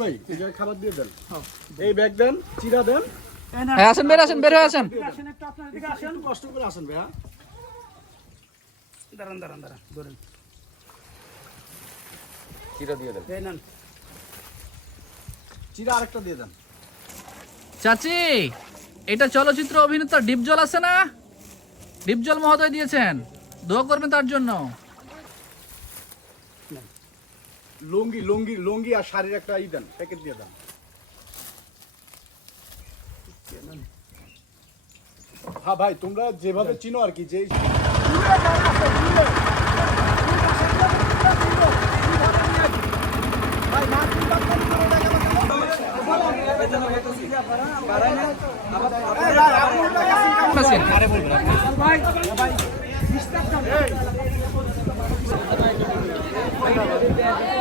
ভাই এই খাবার দিয়ে দেন। এই ব্যাগ দেন চিরা দেন। হ্যাঁ আসেন বের আসেন বের হয়ে আসেন। আসেন একটু আপনার দিকে আসেন কষ্ট করে আসেন ভাইয়া। দাঁড়ান দাঁড়ান দাঁড়ান ধরেন। চিরা দিয়ে দেন। এই নেন। চিরা আরেকটা দিয়ে দেন। চাচি এটা চলচ্চিত্র অভিনেতা ডিপজল আছে না? ডিপজল মহোদয় দিয়েছেন। দোয়া করবেন তার জন্য। লুঙ্গি লুঙ্গি লুঙ্গি আর শাড়ির একটা ই দেন প্যাকেট দিয়ে দেন। হ্যাঁ ভাই তোমরা যেভাবে চিনো আর কি যে আছেন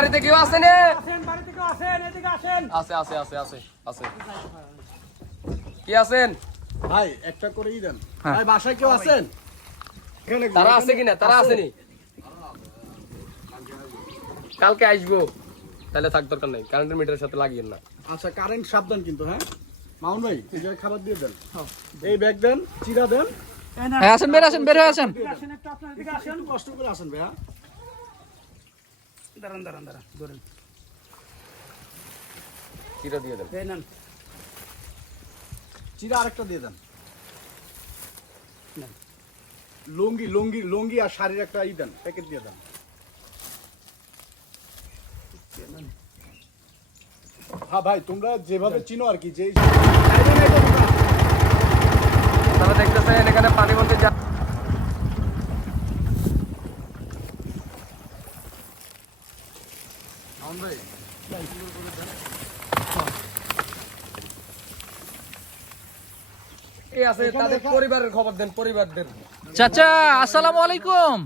এদিকে আসেন। আছে আছে আছে আছে আছে। কি আছেন? ভাই একটা করেই দেন। হ্যাঁ। ভাই বাসায় কেউ আছেন? তারা আছে কিনা? তারা আসেনি কালকে আসব। তাহলে থাক দরকার নাই। কারেন্টের মিটারের সাথে লাগিয়ে না। আচ্ছা কারেন্ট সাবধান কিন্তু হ্যাঁ? মাউন ভাই এই জায়গায় খাবার দিয়ে দেন। এই ব্যাগ দেন চিরা দেন। হ্যাঁ আসেন বের আসেন বের হয়ে আসেন। আসেন একটু আপনার দিকে আসেন। কষ্ট করে আসেন ভাইয়া। দাঁড়ান দাঁড়ান দাঁড়ান ধরেন। চিরা দিয়ে দেন। এই নেন। চিরা আরেকটা দিয়ে দেন। নেন। লুঙ্গি লুঙ্গি লুঙ্গি আর শাড়ির একটা ই দেন প্যাকেট দিয়ে দেন। হ্যাঁ ভাই তোমরা যেভাবে চিনো আর কি যে আপনারা দেখতেছেন এখানে পানি বলতে যা মাউন ভাই কে আছে তাদের পরিবারের খবর দেন পরিবারদের চাচা আসসালামু আলাইকুম।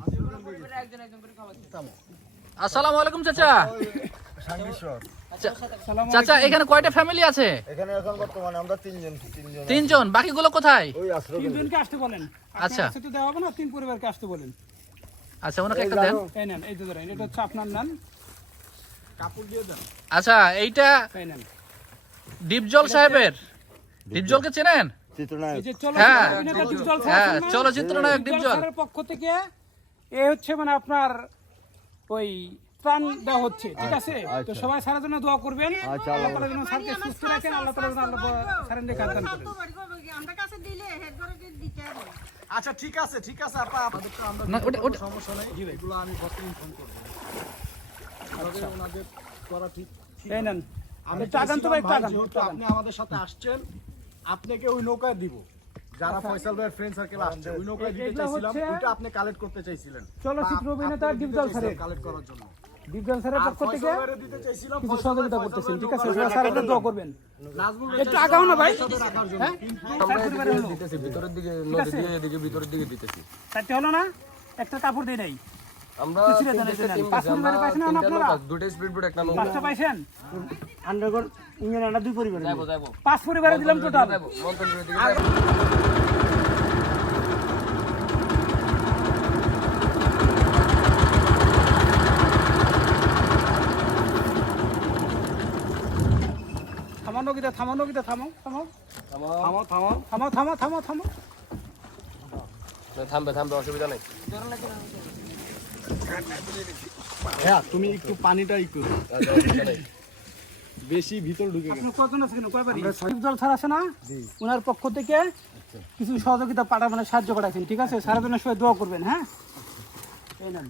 আসসালামু আলাইকুম চাচা। চাচা এখানে কয়টা ফ্যামিলি আছে? এখানে এখন বর্তমানে আমরা তিনজন বাকিগুলো কোথায়? ওই আশ্রয় তিনজনকে আসতে বলেন। আচ্ছা। আচ্ছা দেওয়া হবে না তিন পরিবারকে আসতে বলেন। আচ্ছা ওনাকে একটা দেন। এই নেন এই তো ধরেন এটা হচ্ছে আপনার নেন কাপড় দিয়ে দেন। আচ্ছা এইটা এই নেন। ডিপজল সাহেবের। ডিপজলকে চেনেন? চিত্রনায়ক। এই যে চলো হ্যাঁ। অভিনেতা ডিপজল স্যার হ্যাঁ আছেন না? চলচ্চিত্র নায়ক ডিপজল ডিপজল। পক্ষ থেকে এ হচ্ছে মানে আপনার ওই ত্রাণ দেওয়া হচ্ছে ঠিক আছে? তো সবাই সারা জন্য দোয়া করবেন। আচ্ছা, আল্লাহ যেন স্যারকে সুস্থ রাখেন আল্লাহ যেন আল্লাহ করেন। আচ্ছা ঠিক আছে ঠিক আছে আপা আপনাদেরটা আমরা না, ওটা- ওটা- সমস্যা নেই। এগুলো আমি বসে ইনফর্ম করব। তবে ওনাদের করা ঠিক ঠিক এই নেন। আমি একটু তো ভাই, একটু ভাই, আগান, যেহেতু একটু আগান। আপনি আমাদের সাথে আসছেন আপনাকে ওই নৌকায় দিব। যারা ফয়সাল ভাইয়ের ফ্রেন্ড সার্কেল আসছে ওই নৌকায় দিতে চাইছিলাম ওইটা আপনি কালেক্ট করতে চাইছিলেন। চলচ্চিত্র অভিনেতা ডিপজল স্যারের কালেক্ট করার জন্য। ডিপজল স্যারের পক্ষ থেকে দিতে চাইছিলাম কিছু সহযোগিতা করতেছেন ঠিক আছে স্যারের জন্য দোয়া করবেন। একটু আগাও না ভাই। হ্যাঁ? দিতেছি ভিতরের দিকে নদী দিয়ে এদিকে ভিতরের দিকে দিতেছি। চারটে হলো না একটা কাপড় দিয়ে নেই আমরা দুইটা স্পিড বোট একটা নৌকা পাঁচটা পাইছেন? আন্ডারগ্রাউন্ড ইঞ্জিন আন্ডার দুই পরিবার যাব যাব পাঁচ পরিবারে দিলাম টোটাল যাব মন্ত্রীর দিকে যাব থামো নগিতা থামো নগিতা থামো থামো থামাও থামাও। থামো থামো থামো থামো থামবে থামবে অসুবিধা নেই। হ্যাঁ তুমি একটু পানিটা একটু আচ্ছা, বেশি ভিতর ঢুকে গেছে। আছে কেন জল স্যার আছে না? ওনার পক্ষ থেকে কিছু সহযোগিতা পাঠা মানে সাহায্য করাছেন ঠিক আছে? সারা জন্য সবাই দোয়া করবেন হ্যাঁ? এই নেন।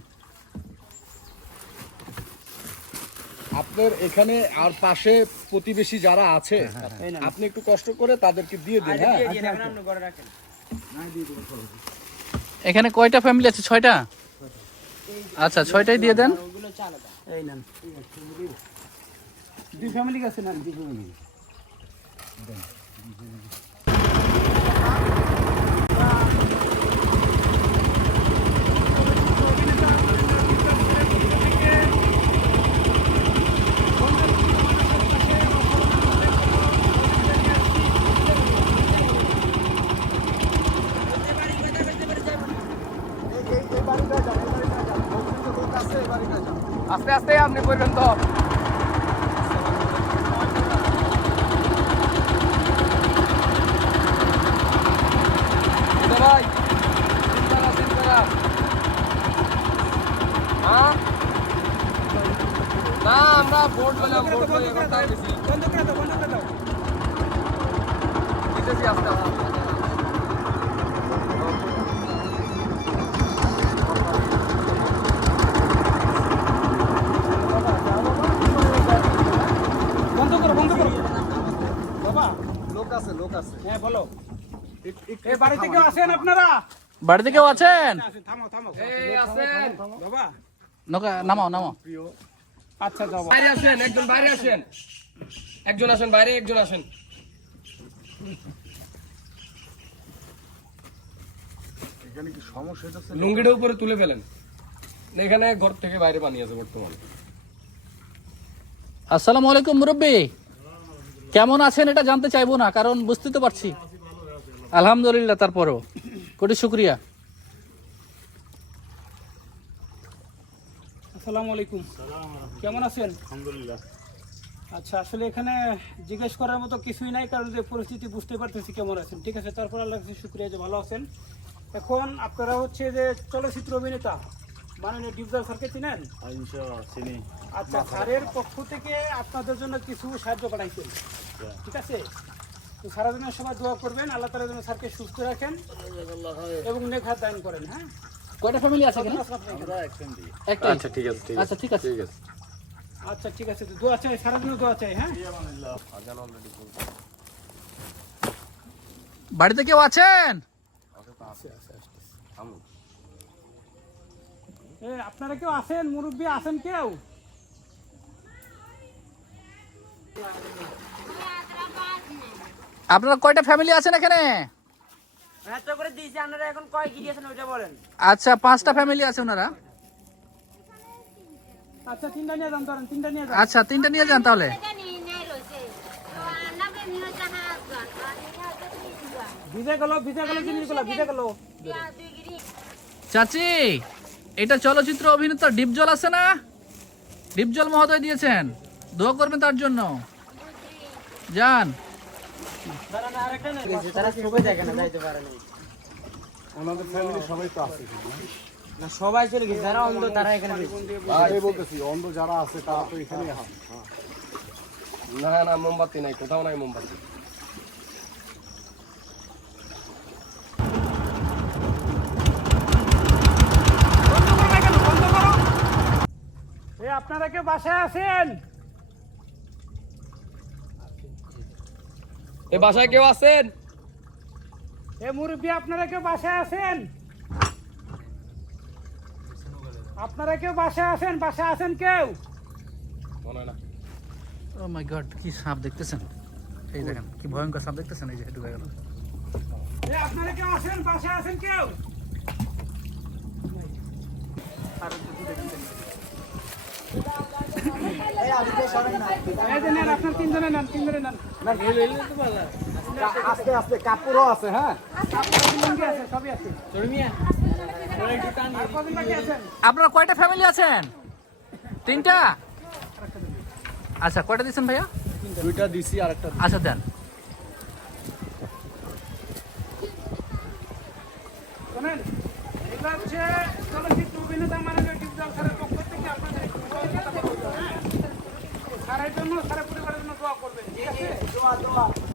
আপনার এখানে আর পাশে প্রতিবেশী যারা আছে আপনি একটু কষ্ট করে তাদেরকে দিয়ে দিন হ্যাঁ? এখানে কয়টা ফ্যামিলি আছে? ছয়টা? আচ্ছা ছয়টাই দিয়ে দেন। এই নেন। দুই ফ্যামিলি গেছে নেন আস্তে আস্তে আপনি করবেন তো এটা ভাই চিন্তারা চিন্তারা হ্যাঁ না আমরা ভোট বলে ভোট বলে কথা বেশি বন্ধ করে দাও বন্ধ করে বাড়িতে কেউ আসেন আপনারা? বাড়িতে কেউ আছেন? আসেন, থামো থামো এই আছেন। বাবা। নৌকা নামাও নামাও। আচ্ছা যাও বাইরে আসেন একজন বাইরে আসেন। একজন আসেন বাইরে একজন আসেন। এখানে কি সমস্যা হচ্ছে লুঙ্গিটা উপরে তুলে ফেলেন। এখানে ঘর থেকে বাইরে পানি আছে বর্তমানে। আসসালামু আলাইকুম মুরব্বী। কেমন আছেন এটা জানতে চাইব না কারণ বুঝতে তো পারছি। আলহামদুলিল্লাহ তারপরও। কোটি শুক্রিয়া। আসসালামু আলাইকুম। কেমন আছেন? আলহামদুলিল্লাহ। আচ্ছা আসলে এখানে জিজ্ঞেস করার মতো কিছুই নাই কারণ যে পরিস্থিতি বুঝতে পারতেছি কেমন আছেন। ঠিক আছে তারপর আল্লাহ কাছে শুক্রিয়া যে ভালো আছেন। এখন আপনারা হচ্ছে যে চলচ্চিত্র অভিনেতা মাননীয় ডিপজল স্যারকে চিনেন? আচ্ছা স্যারের পক্ষ থেকে আপনাদের জন্য কিছু সাহায্য পাঠাইছেন। ঠিক আছে? তো সারা দিনের সবাই দোয়া করবেন আল্লাহ তালা যেন স্যারকে সুস্থ রাখেন এবং নেঘাত দান করেন হ্যাঁ? কয়টা ফ্যামিলি আছে এখানে? একটা আচ্ছা ঠিক আছে ঠিক আছে। আচ্ছা ঠিক আছে। ঠিক আছে। আচ্ছা ঠিক আছে দোয়া চাই সারা দিন দোয়া চাই হ্যাঁ? বাড়িতে কেউ আছেন? এ আপনারা কেউ আছেন? মুরব্বী আছেন কেউ? আপনারা কয়টা ফ্যামিলি আছেন এখানে? এত করে দিয়েছি আপনারা এখন কয় কি দিয়েছেন ওইটা বলেন। আচ্ছা পাঁচটা ফ্যামিলি আছে ওনারা? আচ্ছা তিনটা নিয়ে যান ধরেন তিনটা নিয়ে যান। আচ্ছা তিনটা নিয়ে যান তাহলে। ভিজে গেল ভিজে গেল জিনিসগুলো ভিজে গেল। চাচি এটা চলচ্চিত্র অভিনেতা ডিপজল আছে না? ডিপজল মহোদয় দিয়েছেন। দোয়া করবেন তার জন্য। যান। তারা সবাই দেখে না যাইতে পারে না ওনাদের ফ্যামিলি সবাই তো আছে না সবাই চলে গেছে যারা অন্ধ তারা এখানে আরে বলতেছি অন্ধ যারা আছে তারা তো এখানে না না মোমবাতি নাই কোথাও নাই মোমবাতি। আপনারা কেউ বাসায় আছেন? এ বাসায় কেউ আছেন? এ মুরব্বী আপনারা কেউ বাসায় আছেন? আপনারা কেউ বাসায় আছেন? বাসায় আছেন কেউ? মনে না। ও মাই গড কি সাপ দেখতেছেন? এই দেখেন কি ভয়ঙ্কর সাপ দেখতেছেন? এই যে ঢুকে গেল। এ আপনারা কেউ আছেন? বাসায় আছেন কেউ? এই আপনার তিনজনে নেন তিনজনে নেন। আস্তে আস্তে কাপড়ও আছে হ্যাঁ? লুঙ্গি আছে সবই আছে আর কদিন বাকি আছেন আপনারা কয়টা ফ্যামিলি আছেন? তিনটা? আচ্ছা কয়টা দিচ্ছেন ভাইয়া? দুইটা দিছি আর একটা আচ্ছা দেন। চলচ্চিত্র অভিনেতা পক্ষ থেকে আপনাদের জন্য দোয়া করবেন ঠিক আছে